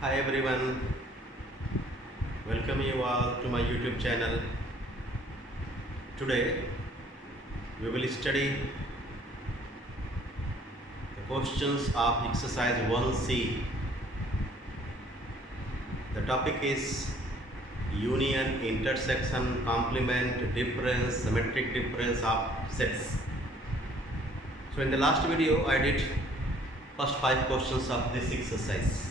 Hi everyone, welcome you all to my YouTube channel. Today we will study the questions of exercise 1C. The topic is union, intersection, complement, difference, symmetric difference of sets. So in the last video I did first 5 questions of this exercise.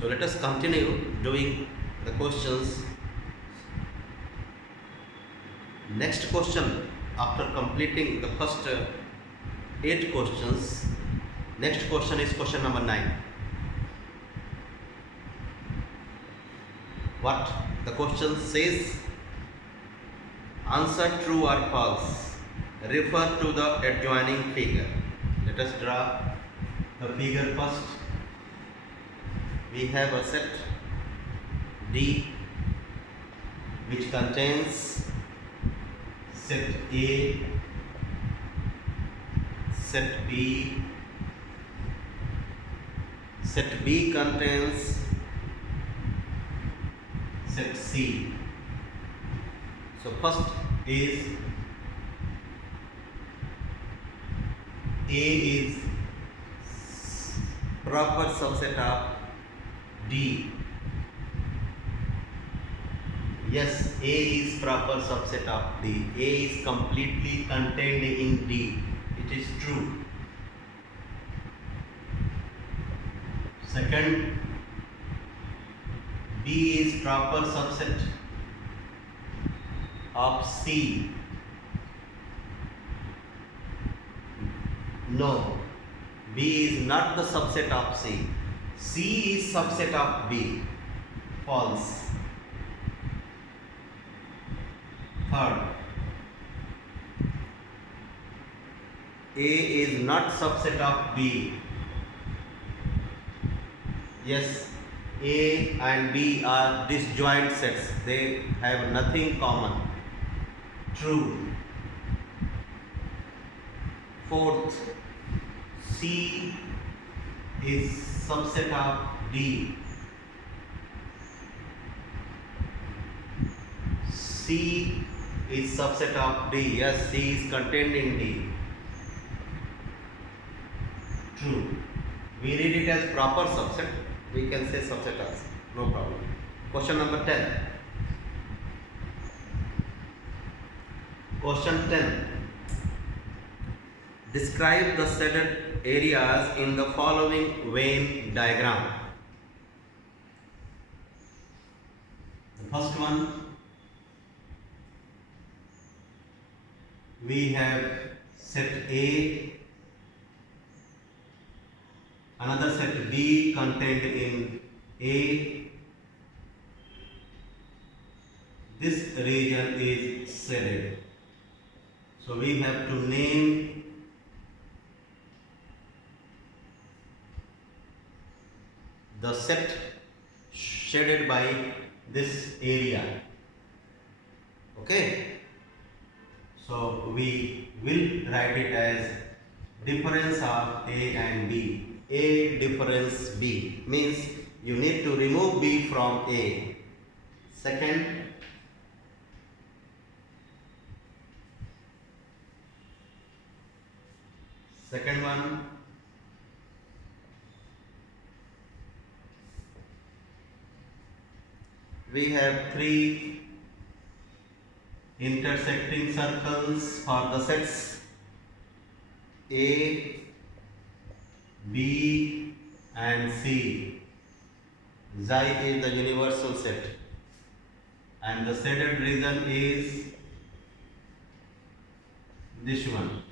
So let us continue doing the questions. Next question, after completing the first 8 questions, next question is question number 9. What the question says, answer true or false, refer to the adjoining figure. Let us draw the figure first. We have a set D which contains set A, set B. Set B contains set C. So first is A is proper subset of D. Yes, A is proper subset of D. A is completely contained in D. It is true. Second, B is proper subset of C. No, B is not the subset of C. C is subset of B. False. Third, A is not subset of B. Yes, A and B are disjoint sets. They have nothing common. True. Fourth, C is subset of D. C is subset of D. Yes, C is contained in D. True. We read it as proper subset. We can say subset also. No problem. Question number 10. Question 10. Describe the shaded areas in the following Venn diagram. The first one, we have set A, another set B contained in A. This region is shaded. So we have to name the set shaded by this area. Okay. So we will write it as difference of A and B. A difference B means you need to remove B from A. Second, one, we have 3 intersecting circles for the sets A, B and C. Xi is the universal set and the shaded region is this one.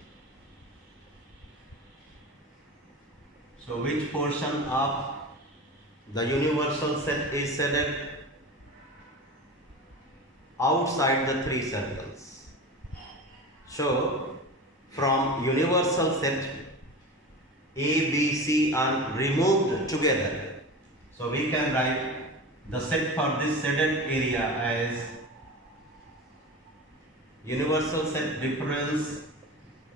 So which portion of the universal set is shaded? Outside the 3 circles. So from universal set A, B, C are removed together. So we can write the set for this shaded area as universal set difference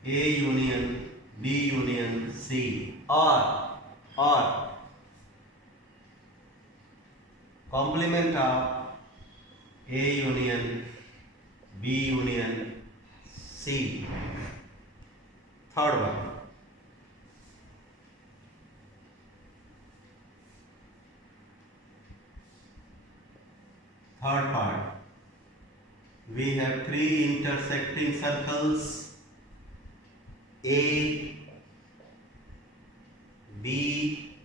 A union B union C, or complement of A union B union C. Third one. Third part. We have three intersecting circles A, B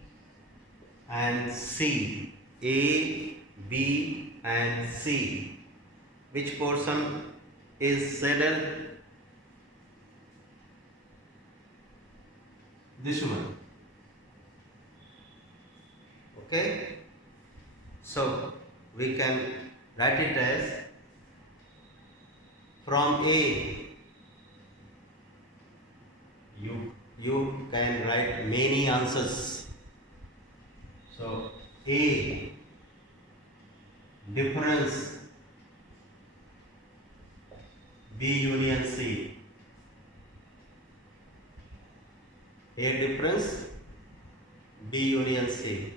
and C. A, B and C. Which portion is shaded? This one. Okay. So we can write it as from A. You can write many answers. So A, difference B union C. A difference B union C,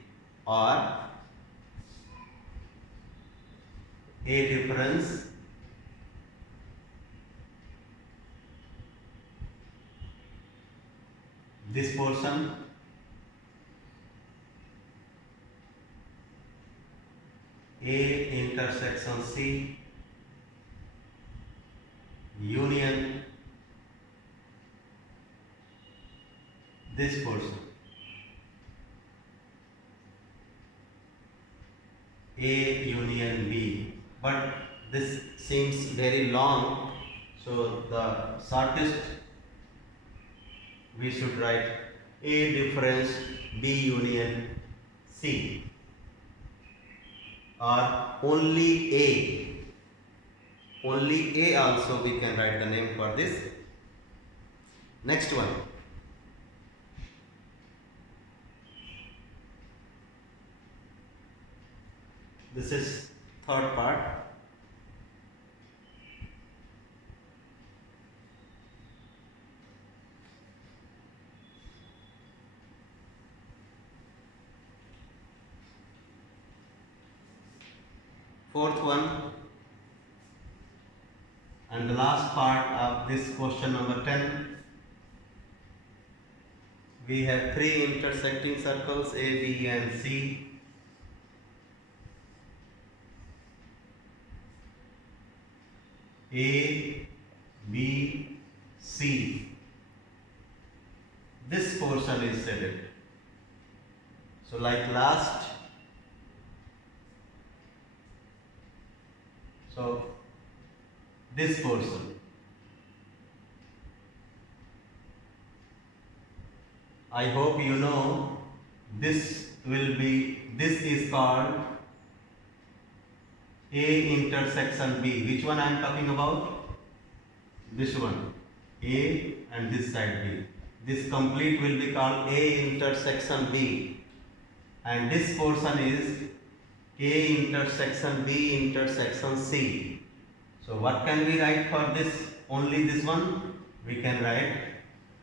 or A difference this portion A intersection C union this portion A union B, but this seems very long, so the shortest we should write A difference B union C, or only A also we can write the name for this. Next one. This is third part. Fourth one and the last part of this question number 10. We have three intersecting circles A, B and C. A, B, C. This portion is shaded. So like last, so this portion. I hope you know this is called A intersection B. Which one I am talking about? This one. A and this side B. This complete will be called A intersection B. And this portion is A intersection B intersection C. So what can we write for this? Only this one? We can write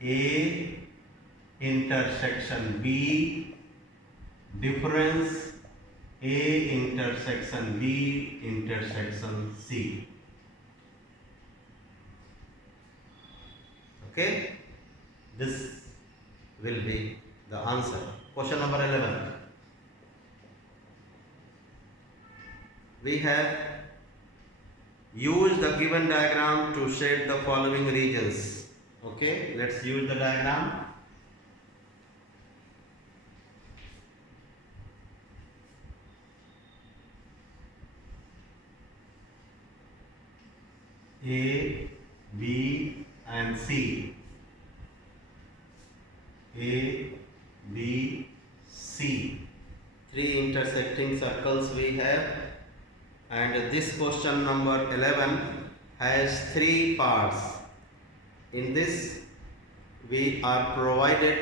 A intersection B difference A intersection B intersection C. Okay, this will be the answer. Question number 11. We have used the given diagram to shade the following regions. Okay, let's use the diagram. A, B and C. A, B, C. Three intersecting circles we have, and this question number 11 has three parts. In this we are provided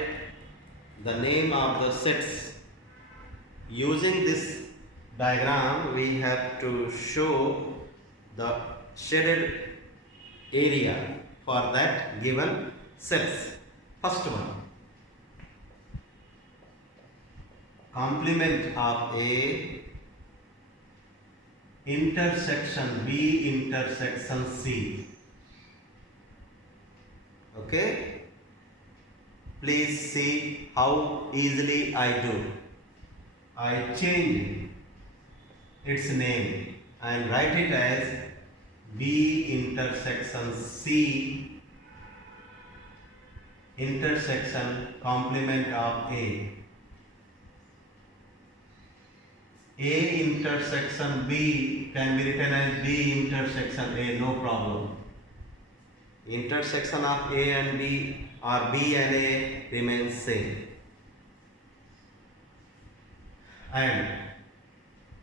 the name of the sets. Using this diagram we have to show the shaded area for that given sets. First one, complement of A intersection B intersection C. Okay, please see how easily I do. I change its name and write it as B intersection C intersection complement of A. A intersection B can be written as B intersection A, no problem. Intersection of A and B or B and A remains same. And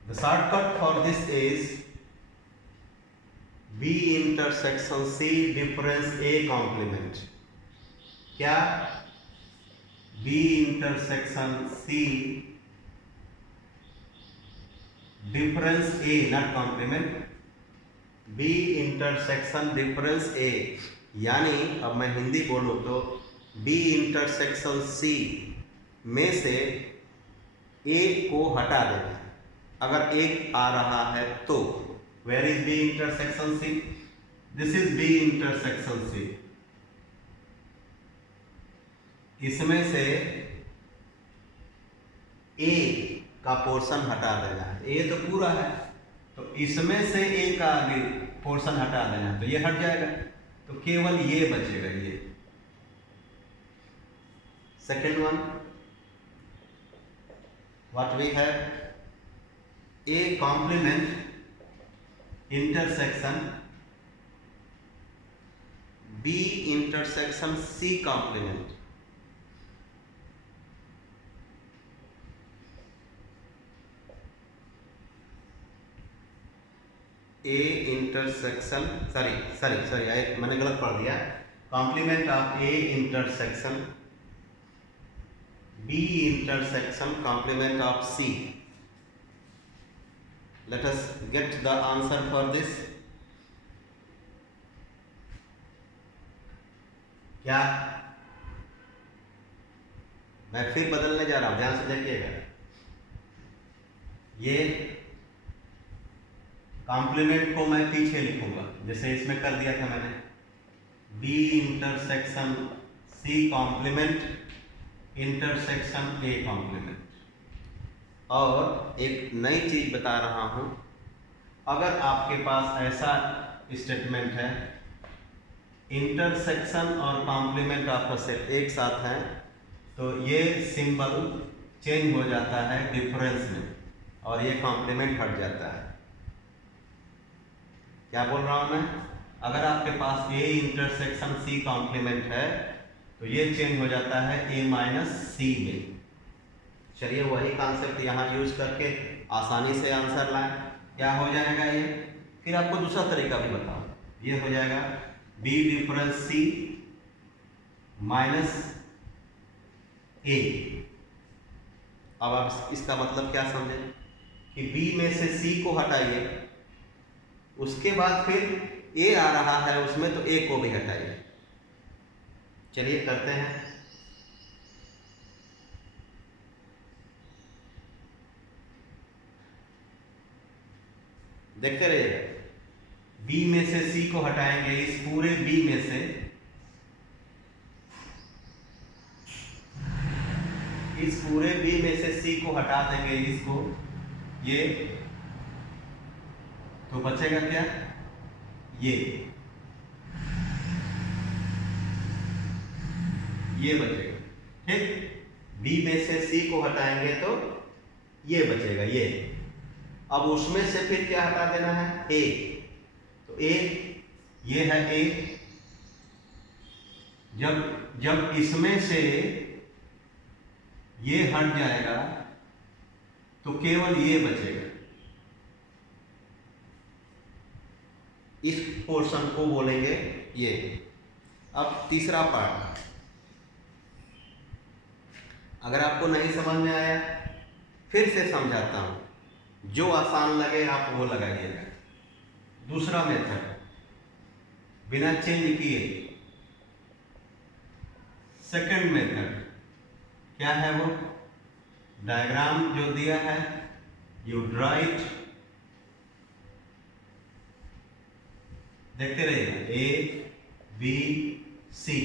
the shortcut for this is B intersection C difference A complement. क्या B intersection C difference A not complement, B intersection difference A, यानी अब मैं हिंदी बोलूँ तो B intersection C में से एक को हटा देना है। अगर एक आ रहा है तो where is B intersection C? This is B intersection C। इसमें से A का पोर्शन हटा देना है। A तो पूरा है, तो इसमें से A का पोर्शन हटा देना है, तो ये हट जाएगा, तो केवल ये बचेगा। ये second one, what we have, A complement intersection B intersection C complement. A intersection sorry मैंने गलत पढ़ दिया। Complement of A intersection B intersection complement of C. Let us get the answer for this. क्या मैं फिर बदलने जा रहा हूं, ध्यान से देखिएगा। ये कॉम्प्लीमेंट को मैं पीछे लिखूंगा, जैसे इसमें कर दिया था मैंने, B intersection C complement intersection A complement. और एक नई चीज बता रहा हूं, अगर आपके पास ऐसा स्टेटमेंट है इंटरसेक्शन और कॉम्प्लीमेंट ऑफ अ सेट एक साथ है, तो ये सिंबल चेंज हो जाता है डिफरेंस में और ये कॉम्प्लीमेंट हट जाता है। क्या बोल रहा हूं मैं? अगर आपके पास A इंटरसेक्शन C कॉम्प्लीमेंट है तो ये चेंज हो जाता है A माइनस C में। चलिए वही कॉन्सेप्ट यहाँ यूज करके आसानी से आंसर लाएं। क्या हो जाएगा ये? फिर आपको दूसरा तरीका भी बताओ। ये हो जाएगा B difference C minus A। अब आप इसका मतलब क्या समझें कि B में से C को हटाइए, उसके बाद फिर A आ रहा है उसमें, तो A को भी हटाइए। चलिए करते हैं। देखते रहिएगा। B में से C को हटाएंगे, इस पूरे B में से C को हटा देंगे, इसको, ये, तो बचेगा क्या? ये बचेगा। ठीक, B में से C को हटाएंगे तो ये बचेगा, ये। अब उसमें से फिर क्या हटा देना है? A। तो A, ये है A। जब इसमें से ये हट जाएगा तो केवल ये बचेगा। इस पोर्शन को बोलेंगे ये। अब तीसरा पार्ट, अगर आपको नहीं समझ में आया फिर से समझाता हूं, जो आसान लगे आप वो लगाइएगा। दूसरा मेथड बिना चेंज किए, सेकंड मेथड क्या है? वो डायग्राम जो दिया है, यू राइट देखते रहिएगा, ए बी सी।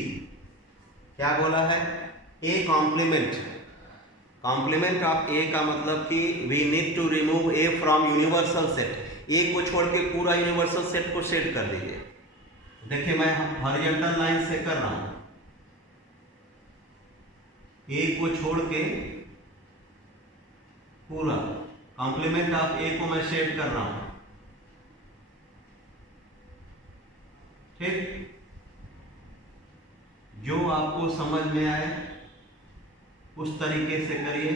क्या बोला है? A complement. Complement of A का मतलब कि we need to remove A from universal set. A को छोड़ के पूरा यूनिवर्सल सेट को सेट कर दीजिए। देखिए मैं हॉरिजॉन्टल लाइन से कर रहा हूं, ए को छोड़ के पूरा कॉम्प्लीमेंट ऑफ ए को मैं सेट कर रहा हूं। ठीक, जो आपको समझ में आए उस तरीके से करिए,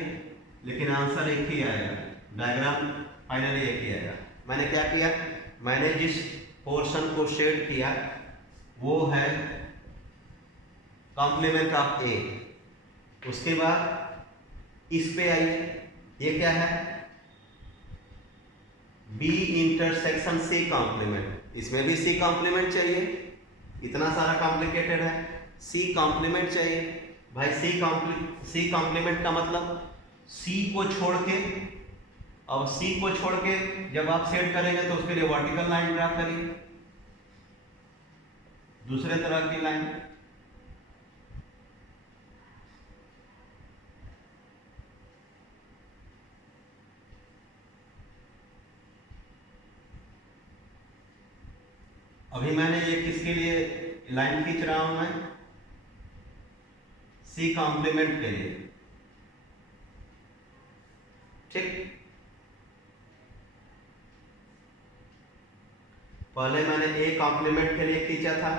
लेकिन आंसर एक ही आएगा, डायग्राम फाइनली एक ही आएगा। मैंने क्या किया? मैंने जिस पोर्शन को शेड किया वो है कॉम्प्लीमेंट ऑफ ए। उसके बाद इस पे आई, ये क्या है? B intersection C complement. इसमें भी सी कॉम्प्लीमेंट चाहिए, इतना सारा कॉम्प्लिकेटेड है, सी कॉम्प्लीमेंट चाहिए भाई। सी कॉम्प्लीमेंट का मतलब सी को छोड़ के, अब सी को छोड़ के जब आप सेट करेंगे तो उसके लिए वर्टिकल लाइन ड्रा करिए, दूसरे तरह की लाइन। अभी मैंने ये किसके लिए लाइन खींच रहा हूं? मैं सी कॉम्प्लीमेंट के लिए। ठीक, पहले मैंने ए कॉम्प्लीमेंट के लिए खींचा था,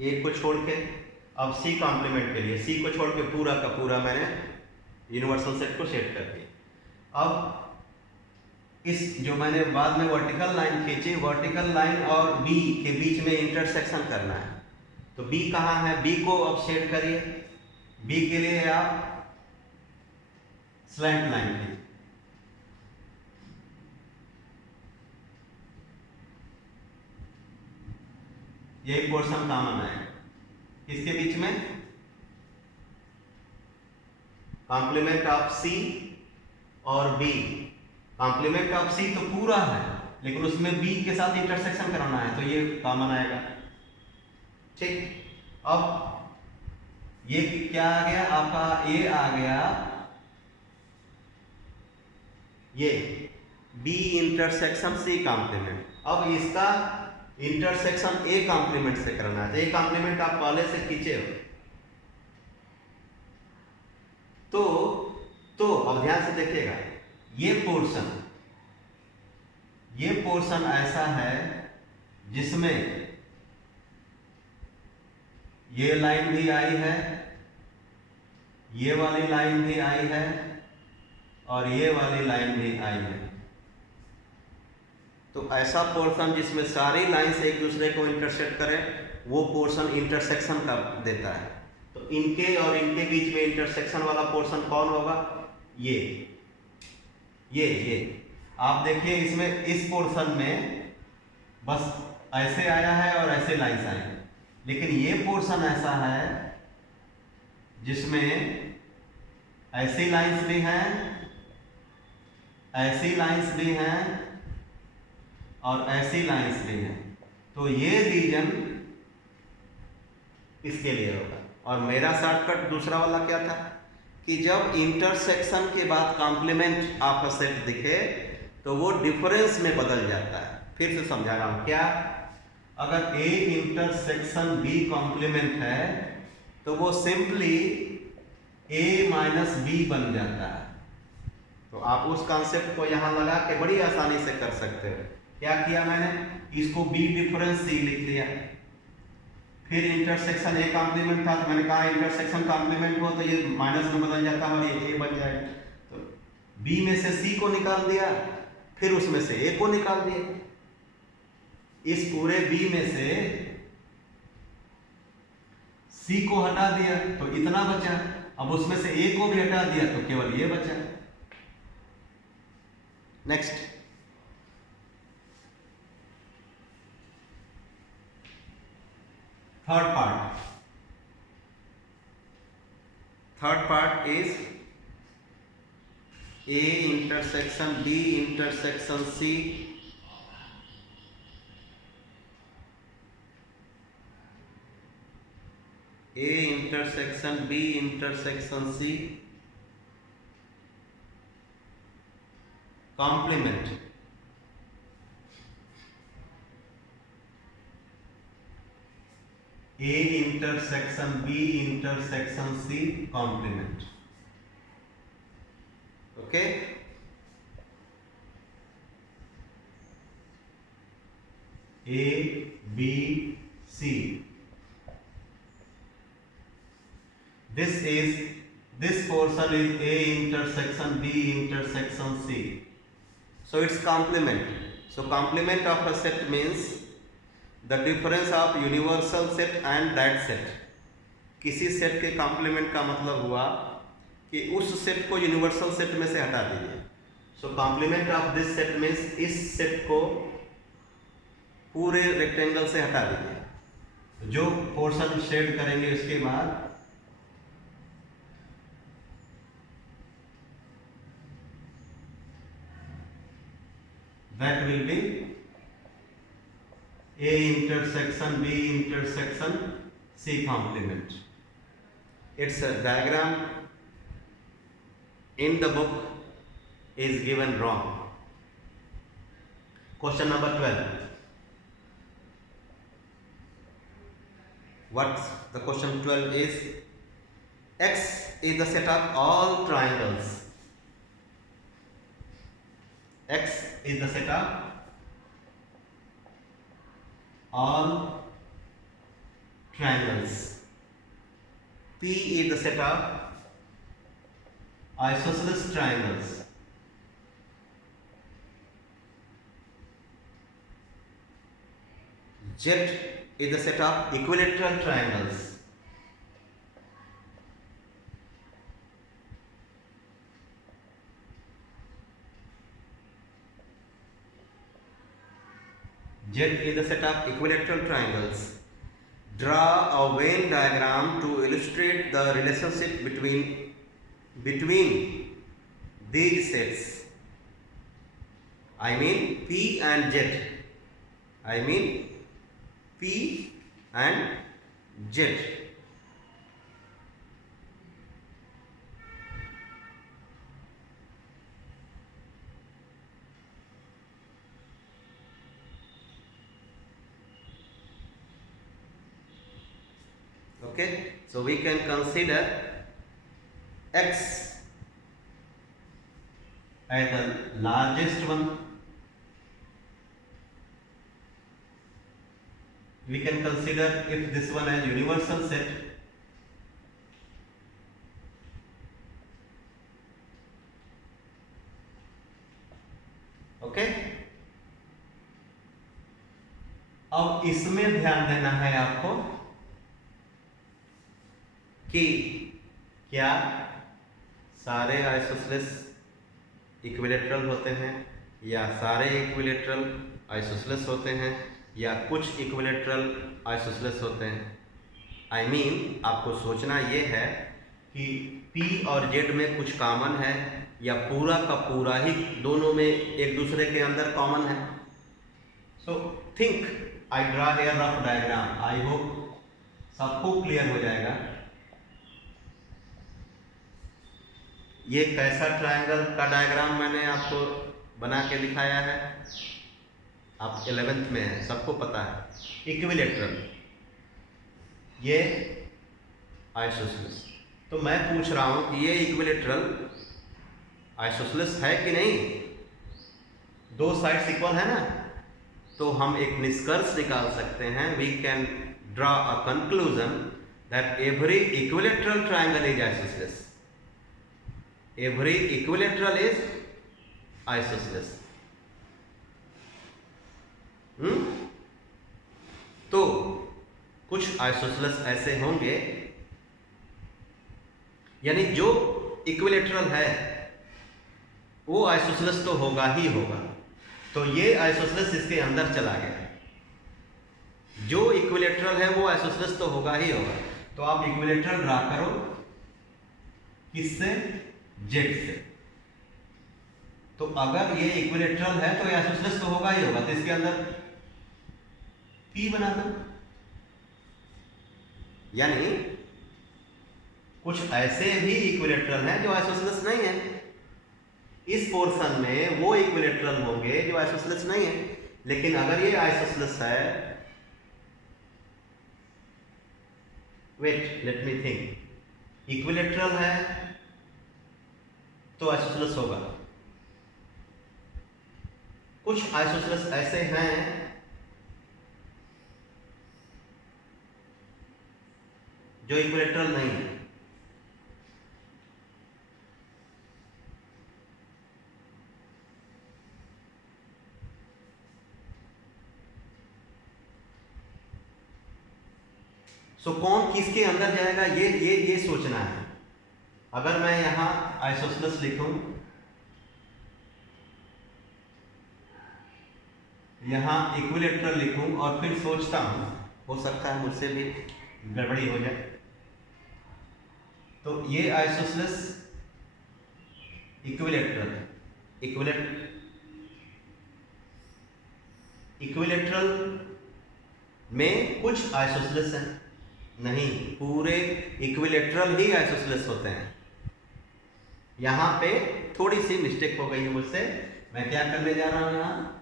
ए को छोड़ के। अब सी कॉम्प्लीमेंट के लिए, सी को छोड़ के पूरा का पूरा मैंने यूनिवर्सल सेट को सेट कर दिया। अब इस जो मैंने बाद में वर्टिकल लाइन खींची, वर्टिकल लाइन और बी के बीच में इंटरसेक्शन करना है, तो बी कहाँ है? बी को अब सेट करिए। बी के लिए आप स्लैंट लाइन लीजिए, यही पोर्शन कॉमन है इसके बीच में, कॉम्प्लीमेंट ऑफ सी और बी। कॉम्प्लीमेंट ऑफ सी तो पूरा है, लेकिन उसमें बी के साथ इंटरसेक्शन कराना है, तो ये कॉमन आएगा। ठीक, अब ये क्या आ गया आपका? ए आ गया, ये बी इंटरसेक्शन सी कॉम्प्लीमेंट। अब इसका इंटरसेक्शन ए कॉम्प्लीमेंट से करना है, तो ए कॉम्प्लीमेंट आप पहले से खींचे हो। तो अब ध्यान से देखिएगा, ये पोर्शन ऐसा है जिसमें ये लाइन भी आई है, ये वाली लाइन भी आई है, और ये वाली लाइन भी आई है। तो ऐसा पोर्शन जिसमें सारी लाइंस एक दूसरे को इंटरसेक्ट करें, वो पोर्शन इंटरसेक्शन का देता है। तो इनके और इनके बीच में इंटरसेक्शन वाला पोर्शन कौन होगा? ये आप देखिए, इसमें इस पोर्शन में बस ऐसे आया है और ऐसे लाइंस आई हैं, लेकिन ये पोर्शन ऐसा है जिसमें ऐसी लाइंस भी हैं, ऐसी लाइंस भी हैं, और ऐसी लाइंस भी हैं। तो ये रीजन इसके लिए होगा। और मेरा शॉर्टकट दूसरा वाला क्या था कि जब इंटरसेक्शन के बाद कॉम्प्लीमेंट आपका सेट दिखे तो वो डिफरेंस में बदल जाता है। फिर से समझा रहा हूं क्या? अगर ए इंटरसेक्शन बी कॉम्प्लीमेंट है तो वो सिंपली ए माइनस बी बन जाता है। तो आप उस कॉन्सेप्ट को यहां लगा के बड़ी आसानी से कर सकते हो। क्या किया मैंने? इसको बी डिफरेंस सी लिख लिया। फिर इंटरसेक्शन ए कॉम्प्लीमेंट था तो मैंने कहा इंटरसेक्शन कॉम्प्लीमेंट हो तो ये माइनस में बदल जाता है और ये ए बन जाएगा। तो बी में से सी को निकाल दिया, फिर उसमें से ए को निकाल दिया। इस पूरे बी में से सी को हटा दिया तो इतना बचा, अब उसमें से ए को भी हटा दिया तो केवल ये बचा। Next, third part is A intersection B intersection C, A intersection B intersection C complement A intersection B intersection C complement. Okay, A B C, this portion is A intersection B intersection C, so it's complement. So complement of a set means the difference of universal set and that set. किसी सेट के कॉम्प्लीमेंट का मतलब हुआ कि उस सेट को universal set में से हटा दीजिए. So complement of this set means इस सेट को पूरे रेक्टेंगल से हटा दीजिए. जो पोर्शन शेड करेंगे उसके बाद that will be A intersection B intersection C complement. Its a diagram in the book is given wrong. Question number 12. What the question 12 is? X is the set of all triangles. X is the set of all triangles. P is the set of isosceles triangles. Z is the set of equilateral triangles. Z is the set of equilateral triangles. Draw a Venn diagram to illustrate the relationship between these sets. I mean P and Z. I mean P and Z. Okay, so we can consider X as the largest one. We can consider if this one as universal set. Okay, अब इसमें ध्यान देना है आपको कि क्या सारे isosceles equilateral होते हैं या सारे इक्विलेटरल आइसोसेलेस होते हैं या कुछ इक्विलेटरल आइसोसेलेस होते हैं. आई मीन आपको सोचना ये है कि P और Z में कुछ कॉमन है या पूरा का पूरा ही दोनों में एक दूसरे के अंदर कॉमन है. So think I draw here rough diagram. I hope सबको क्लियर हो जाएगा. ये कैसा ट्रायंगल का डायग्राम मैंने आपको बना के दिखाया है. आप 11th में है, सबको पता है. इक्विलेटरल, ये आइसोसेलेस. तो मैं पूछ रहा हूं कि ये इक्विलेटरल आइसोसेलेस है कि नहीं. दो साइड्स इक्वल है ना, तो हम एक निष्कर्ष निकाल सकते हैं. We can draw a conclusion that every equilateral triangle is isosceles. Every equilateral is isosceles. तो कुछ आइसोसेलेस ऐसे होंगे, यानी जो इक्विलेटरल है वो आइसोसेलेस तो होगा ही होगा. तो ये आइसोसेलेस इसके अंदर चला गया. जो इक्विलेटरल है वो आइसोसेलेस तो होगा ही होगा. तो आप इक्विलेटरल ड्रा करो. किससे? Z से. तो अगर ये इक्विलेटरल है तो ये आइसोसेलेस तो होगा ही होगा, तो इसके अंदर P बना दो। यानी कुछ ऐसे भी इक्विलेटरल हैं जो आइसोसेलेस नहीं है। इस पोर्शन में वो इक्विलेटरल होंगे जो आइसोसेलेस नहीं है। लेकिन अगर ये आइसोसेलेस है, wait let me think, equilateral है तो आइसोसेलेस होगा। कुछ आइसोसेलेस ऐसे हैं जो इक्विलेटरल नहीं है। सो कौन किसके अंदर जाएगा ये सोचना है। अगर मैं यहां आइसोसेलेस लिखूं, यहां इक्विलेटरल लिखूं और फिर सोचता हूं, हो सकता है मुझसे भी गड़बड़ी हो जाए। तो ये आइसोसेलेस इक्विलेटरल, इक्विलेटरल में कुछ आइसोसेलेस हैं, नहीं पूरे इक्विलेटरल ही आइसोसेलेस होते हैं। यहां पे थोड़ी सी मिस्टेक हो गई है मुझसे। मैं क्या करने जा रहा हूं, यहां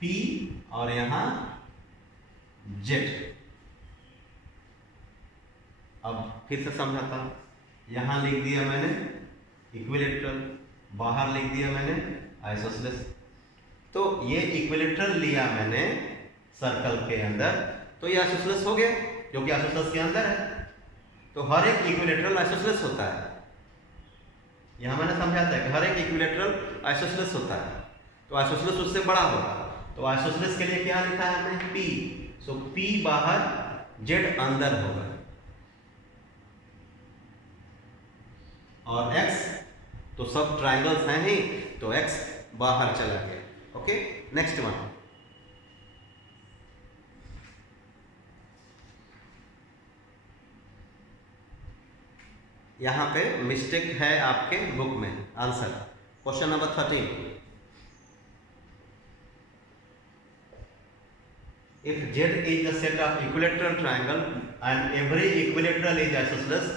P और यहां Z। अब फिर से समझाता हूं, यहां लिख दिया मैंने इक्विलेटरल, बाहर लिख दिया मैंने आइसोसेलेस। तो ये इक्विलेटरल लिया मैंने सर्कल के अंदर, तो ये आइसोसेलेस हो गया क्योंकि आइसोसेलेस के अंदर है। तो हर एक इक्विलेटरल आइसोसेलेस होता है। यहां मैंने समझाता है कि हर एक इक्विलेटरल आइसोसेलेस होता है, तो आइसोसेलेस उससे बड़ा होगा। तो आइसोसेलेस के लिए क्या लिखा है हमने, P। सो P बाहर, Z अंदर होगा, और X तो सब ट्राइंगल्स हैं ही, तो X बाहर चला गया। Okay, next one. यहां पे मिस्टेक है आपके बुक में। Answer question number 13, if Z is the set of equilateral triangle and every equilateral is isosceles,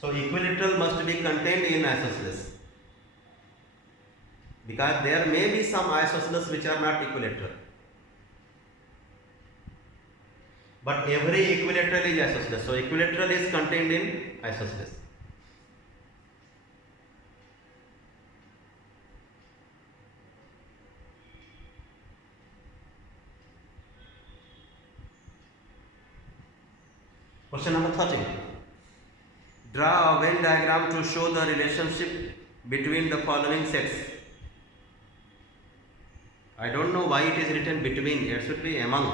so equilateral must be contained in isosceles, because there may be some isosceles which are not equilateral, but every equilateral is isosceles, so equilateral is contained in isosceles. Question number 13. Draw a Venn diagram to show the relationship between the following sets. I don't know why it is written between, it should be among.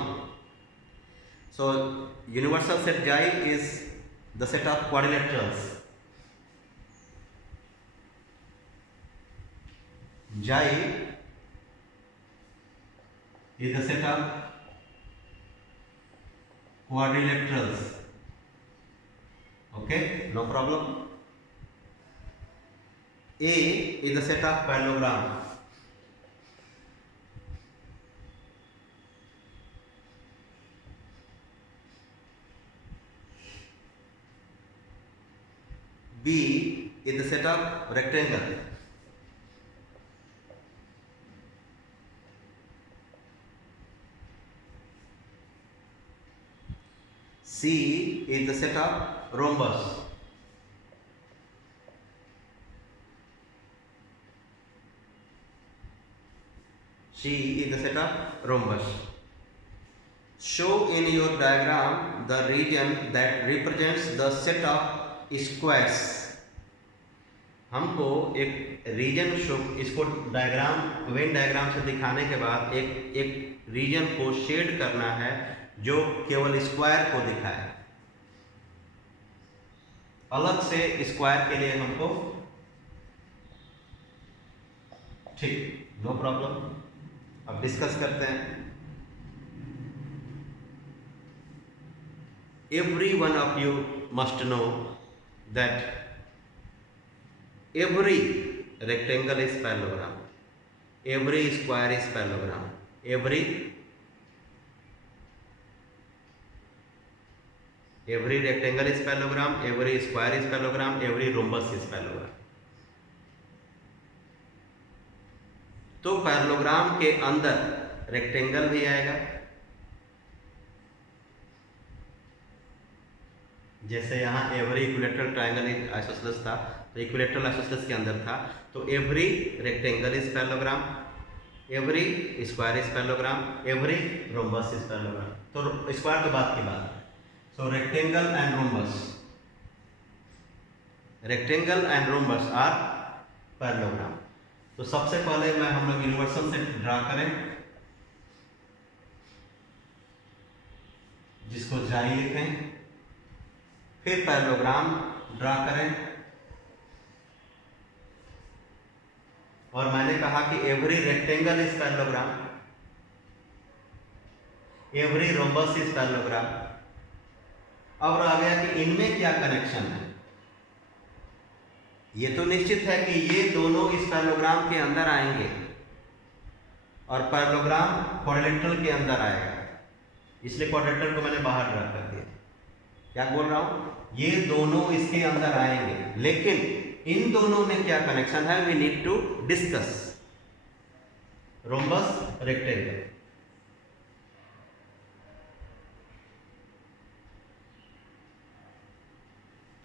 So universal set Xi is the set of quadrilaterals. Xi is the set of quadrilaterals. Okay, no problem. A is the set of parallelogram. B is the set of rectangle. C is the set of rhombus. C is the set of rhombus. Show in your diagram the region that represents the set of squares. हमको एक reason show, इसको diagram, Venn diagram से दिखाने के बाद एक रीजन को शेड करना है जो केवल स्क्वायर को दिखाए। अलग से स्क्वायर के लिए हमको, ठीक, नो प्रॉब्लम। अब डिस्कस करते हैं। Every one of you must know that every rectangle is parallelogram, every square is parallelogram, every rectangle is parallelogram, every square is parallelogram, every rhombus is parallelogram. तो पैरेललोग्राम के अंदर रेक्टेंगल भी आएगा, जैसे यहाँ एवरी इक्विलेटरल ट्रायंगल आइसोसेलेस था, तो equilateral isosceles के अंदर था, तो every rectangle is parallelogram, every square is parallelogram, every rhombus is parallelogram. तो स्क्वायर तो बात की बात. So rectangle and rhombus are parallelogram. तो सबसे पहले हम लोग यूनिवर्सल से ड्रा करें, जिसको जाई लिखें, फिर पैरेललोग्राम ड्रा करें, और मैंने कहा कि every rectangle is parallelogram, every rhombus is parallelogram. अब रह गया कि इनमें क्या कनेक्शन है. ये तो निश्चित है कि ये दोनों इस पैरेललोग्राम के अंदर आएंगे और पैरेललोग्राम क्वाड्रिलेटरल के अंदर आएगा, इसलिए क्वाड्रिलेटरल को मैंने बाहर ड्रा कर दिया. क्या बोल रहा हूं, ये दोनों इसके अंदर आएंगे, लेकिन इन दोनों में क्या कनेक्शन है, we need to discuss. Rhombus rectangle,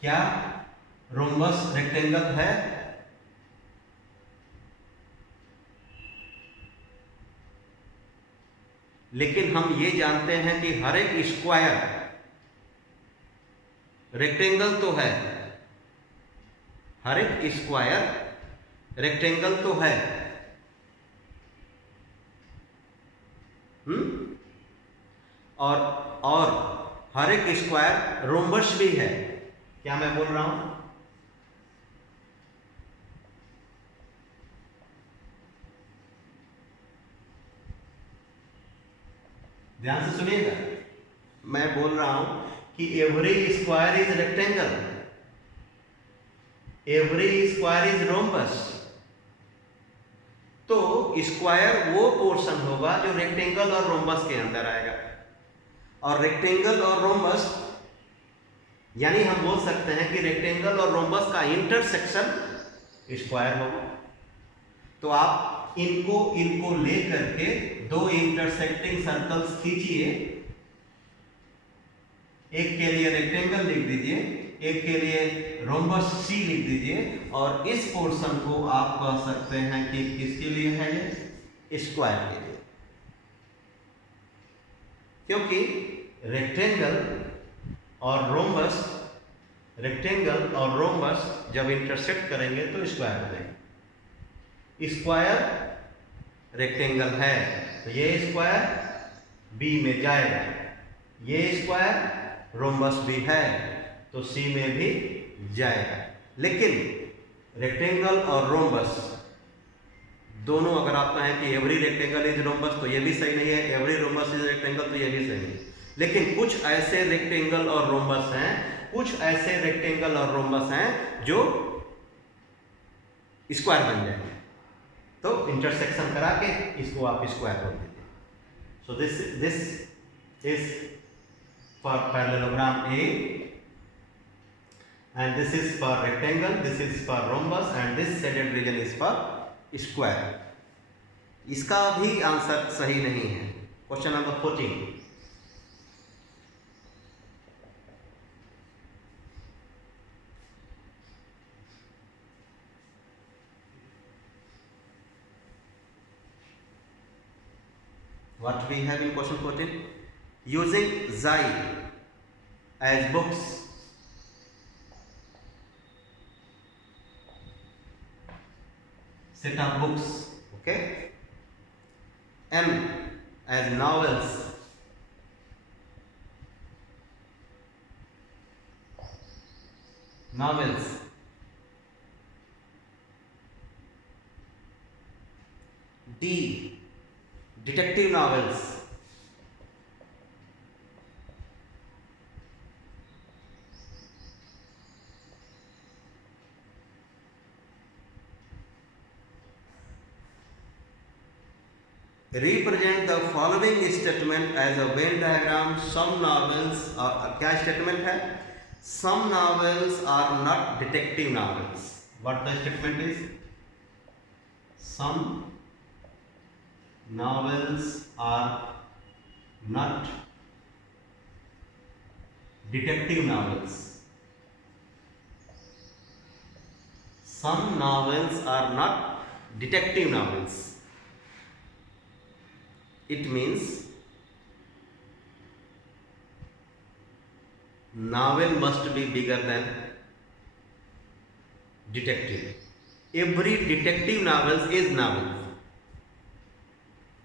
क्या रोम्बस रेक्टेंगल है? लेकिन हम ये जानते हैं कि हर एक स्क्वायर रेक्टेंगल तो है, हर एक स्क्वायर रेक्टेंगल तो है. और हर एक स्क्वायर रोम्बस भी है. क्या मैं बोल रहा हूं? ध्यान से सुनिएगा, मैं बोल रहा हूं कि every square is rectangle, every square is rhombus. तो स्क्वायर वो पोर्शन होगा जो रेक्टेंगल और रोम्बस के अंदर आएगा, और रेक्टेंगल और रोम्बस यानी हम बोल सकते हैं कि रेक्टेंगल और रोम्बस का इंटरसेक्शन स्क्वायर होगा. तो आप इनको लेकर के दो इंटरसेक्टिंग सर्कल्स खींचिए, एक के लिए रेक्टेंगल लिख दीजिए, एक के लिए रोम्बस सी लिख दीजिए, और इस पोर्शन को आप कह सकते हैं कि किसके लिए है, ये स्क्वायर के लिए. क्योंकि रेक्टेंगल और रोम्बस जब इंटरसेक्ट करेंगे तो स्क्वायर बनेगा. स्क्वायर रेक्टेंगल है तो ये स्क्वायर बी में जाएगा, ये स्क्वायर रोम्बस भी है तो सी में भी जाएगा. लेकिन रेक्टेंगल और रोम्बस दोनों, अगर आप कहें कि एवरी रेक्टेंगल इज रोम्बस तो ये भी सही नहीं है, एवरी रोम्बस इज रेक्टेंगल तो ये भी सही नहीं है. लेकिन कुछ ऐसे रेक्टेंगल और रोम्बस हैं, कुछ ऐसे रेक्टेंगल और रोम्बस हैं जो स्क्वायर बन जाएंगे, तो इंटरसेक्शन करा के इसको आप स्क्वायर कर दीजिए. सो this is for parallelogram A, and this is for rectangle, this is for rhombus, and this shaded region is for square. इसका भी आंसर सही नहीं है. Question number 14. What we have in question 14? Using xi as books, set of books, okay, M as novels, D detective novels, represent the following statement as a Venn diagram. Some novels क्या statement है? Some novels are not detective novels. What the statement is? Some novels are not detective novels. Some novels are not detective novels. It means novel must be bigger than detective. Every detective novel is novel.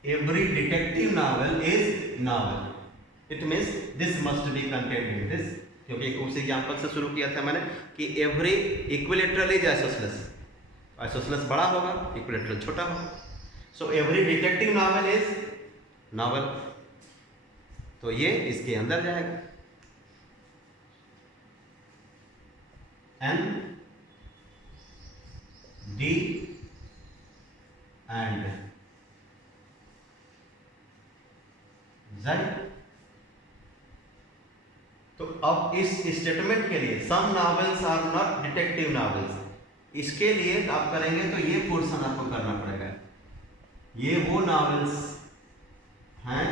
Every detective novel is novel. It means this must be contained in this. क्योंकि एक उस एग्जाम्पल से शुरू किया था मैंने कि every equilateral is isosceles. Isosceles बड़ा होगा, इक्विलेटरल छोटा होगा. So every detective novel is novel. तो ये इसके अंदर जाएगा. N D and Z. तो अब इस स्टेटमेंट के लिए some novels are not detective novels, इसके लिए आप करेंगे तो ये पोर्शन आपको करना पड़ेगा. ये वो नॉवेल्स हैं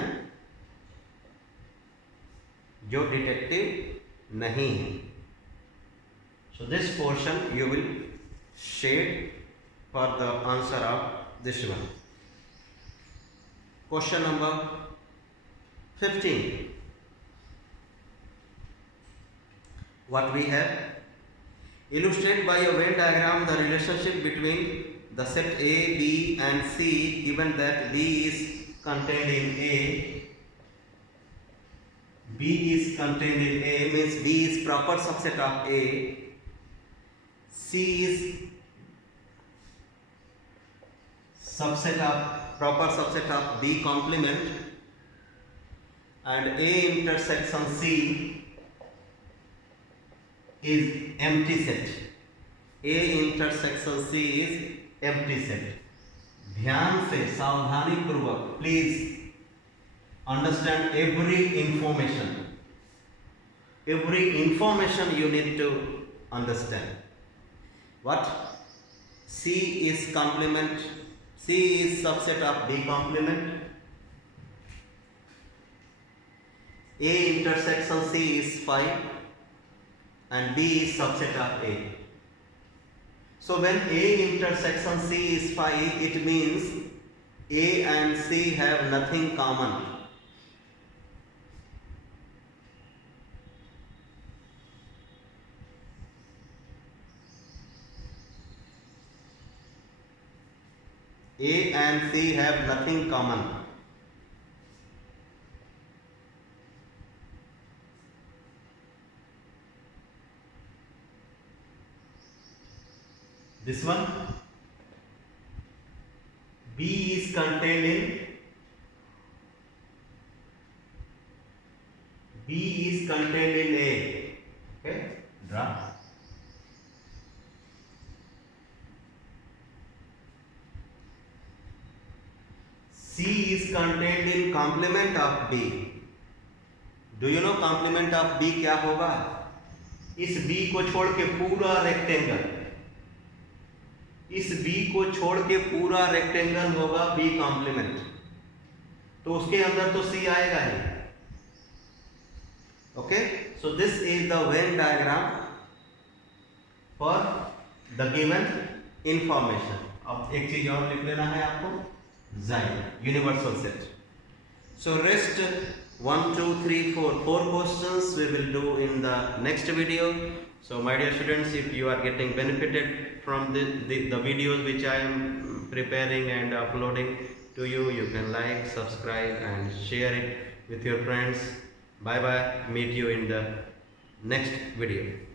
जो डिटेक्टिव नहीं है. So this portion you will shade for the answer of this one. Question number 15. What we have? Illustrate by a Venn diagram the relationship between the set A, B and C given that B is contained in A. B is contained in A means B is proper subset of A. C is proper subset of B complement, and A intersection C is empty set. A intersection C is empty set. ध्यान से सावधानी पूर्वक please understand every information you need to understand. What? C is complement. C is subset of B complement. A intersection C is 5 and B is subset of A. So when A intersection C is 5, it means A and C have nothing common. A and C have nothing common. This one, B is contained in A. Okay, draw. C is contained in complement of B. Do you know complement of B क्या होगा? इस B को छोड़ के पूरा रेक्टेंगल, इस B को छोड़ के पूरा रेक्टेंगल होगा B कॉम्प्लीमेंट. तो उसके अंदर तो C आएगा ही. Okay, so this is the Venn diagram for the given information. अब एक चीज और लिख लेना है आपको, Xi universal set. So rest 1 2 3 4 questions we will do in the next video. So my dear students, if you are getting benefited from the videos which I am preparing and uploading to you, you can like, subscribe and share it with your friends. Bye bye, meet you in the next video.